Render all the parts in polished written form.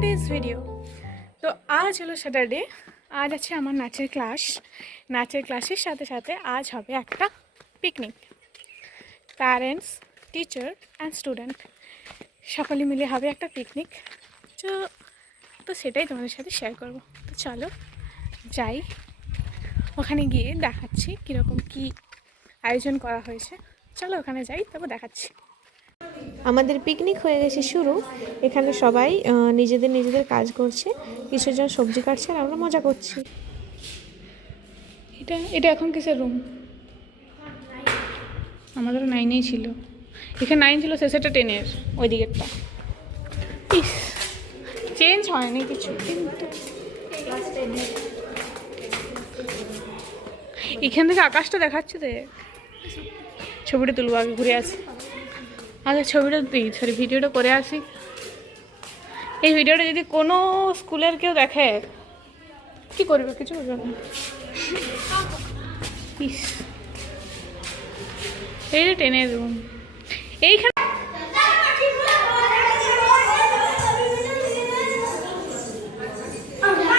Today's video. তো আজ হলো স্যাটারডে, আজ আছে আমার নাচের ক্লাস। নাচের ক্লাসের সাথে সাথে আজ হবে একটা picnic. Parents, teacher and student সকলে মিলে হবে একটা পিকনিক। তো সেটাই তোমাদের সাথে শেয়ার করব। তো চলো যাই, ওখানে গিয়ে দেখাচ্ছি কীরকম কী আয়োজন করা হয়েছে। চলো ওখানে যাই, তারপর দেখাচ্ছি। আমাদের পিকনিক হয়ে গেছে শুরু। এখানে সবাই নিজেদের কাজ করছে, কিছুজন সবজি কাটছে আর আমরা মজা করছি। এটা এখন কিসের রুম? আমাদেরও 9-এই ছিল, এখানে 9 ছিল, শেষেটা 10-এর ওই দিকেরটা। ইস, চেঞ্জ হয়নি কিছু, কিন্তু এখান থেকে আকাশটা দেখাচ্ছে। তো ছবিটা তুলবো, আগে ঘুরে আসি। আগে ছবিটা ভিডিওটা করে আসি। এই ভিডিওটা যদি কোনো স্কুলের কেউ দেখে কি করবে? কিছু করবে না। ইস, এই যে 10-এর রুম এইখানে।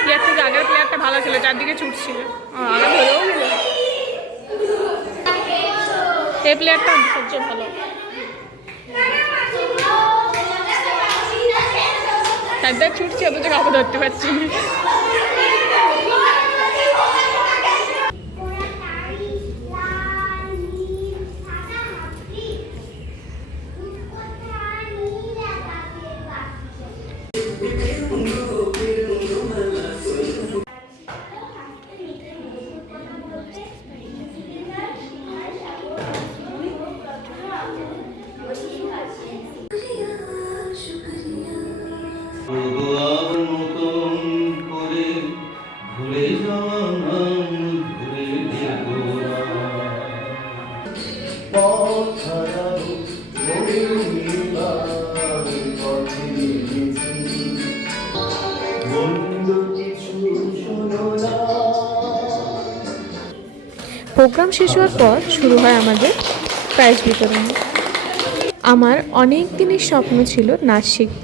প্লেয়ার থেকে আগের প্লেয়ারটা ভালো ছিল, চারদিকে ছুটছিল, আগে ধরেও নিল। এই প্লেয়ারটা সবচেয়ে ভালো। চারদিকে ছুটছে, অথচ কাউকে ধরতে পারছি না। প্রোগ্রাম শেষ হওয়ার পর শুরু হয় আমাদের প্রাইজ বিতরণ। আমার অনেক দিনের স্বপ্ন ছিল নাচ শিখব।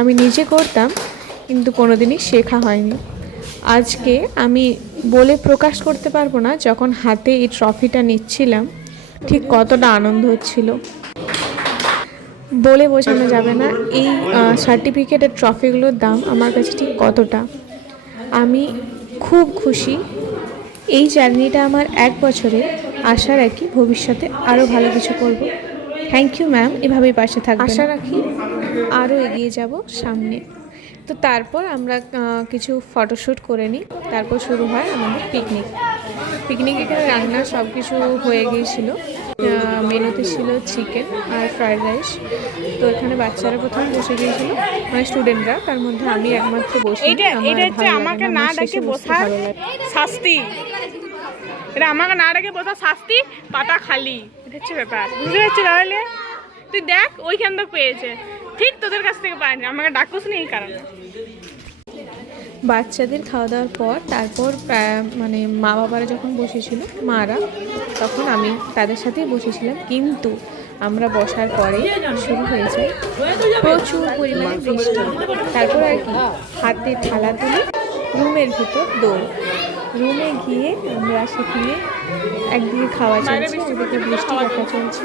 আমি নিজে করতাম, কিন্তু কোনোদিনই শেখা হয়নি। আজকে আমি বলে প্রকাশ করতে পারবো না, যখন হাতে এই ট্রফিটা নিচ্ছিলাম ঠিক কতটা আনন্দ হচ্ছিল, বলে বোঝানো যাবে না। এই সার্টিফিকেটের ট্রফিগুলোর দাম আমার কাছে ঠিক কতটা। আমি খুব খুশি। এই জার্নিটা আমার 1 বছরে, আশা রাখি ভবিষ্যতে আরও ভালো কিছু করব। থ্যাংক ইউ ম্যাম, এভাবেই পাশে থাকবেন। আশা রাখি আরও এগিয়ে যাব সামনে। তো তারপর আমরা কিছু ফটোশ্যুট করে নিই, তারপর শুরু হয় আমাদের পিকনিক। এখানে রান্না সব কিছু হয়ে গিয়েছিলো। মেনুতে ছিল চিকেন আর ফ্রাইড রাইস। তো এখানে বাচ্চারা প্রথমে বসে গিয়েছিল, মানে স্টুডেন্টরা, তার মধ্যে আমি একমাত্র বসি। এটা হচ্ছে আমাকে না ডেকে বসার শাস্তি। এটা আমাকে না ডেকে বসার শাস্তি, পাতা খালি। এটা হচ্ছে ব্যাপার, বুঝতে পারছি? তাহলে তুই দেখ, ওইখান থেকে পেয়েছে, ঠিক তোদের কাছ থেকে পায়নি, আমাকে ডাকুস নি এই কারণে। বাচ্চাদের খাওয়া দাওয়ার পর তারপর মানে মা বাবারা যখন বসেছিল, মারা, তখন আমি তাদের সাথেই বসেছিলাম। কিন্তু আমরা বসার পরে শুরু হয়েছে প্রচুর পরিমাণে বৃষ্টি। তারপর আর কি, হাতে থালা তুলে রুমের ভিতর দৌড়। রুমে গিয়ে আমরা সেখানে একদিকে খাওয়া চলছে, একদিকে বৃষ্টি দেখা চলছে।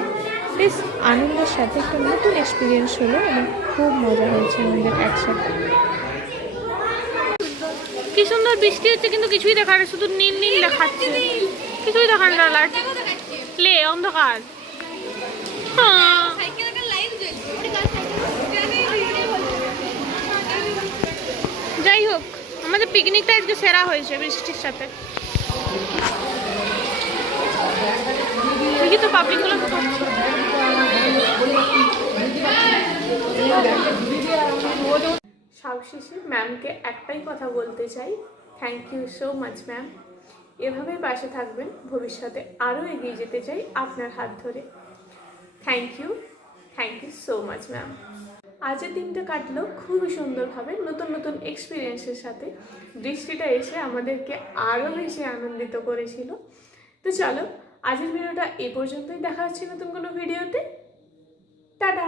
বেশ আনন্দের সাথে একটা নতুন এক্সপিরিয়েন্স হলো এবং খুব মজা হয়েছে আমাদের একসাথে। কি সুন্দর বৃষ্টি হচ্ছে, কিন্তু কিছুই দেখা যায়, শুধু নীল নীল দেখাচ্ছে, কিছুই দেখা যায়। প্লে অন্ধকার। যাই হোক, আমাদের পিকনিকটা আজকে সেরা হয়েছে বৃষ্টির সাথে। দেখি তো পাবলিকগুলো সবশেষে ম্যামকে একটাই কথা বলতে চাই, thank you so much ma'am. এভাবেই পাশে থাকবেন, ভবিষ্যতে আরও এগিয়ে যেতে চাই আপনার হাত ধরে। Thank you so much ma'am. আজের দিনটা কাটলো খুবই সুন্দরভাবে, নতুন নতুন এক্সপিরিয়েন্সের সাথে। বৃষ্টিটা এসে আমাদেরকে আরও বেশি আনন্দিত করেছিল। তো চলো, আজকের ভিডিওটা এই পর্যন্তই। দেখা হচ্ছে নতুন কোনো ভিডিওতে। টাটা।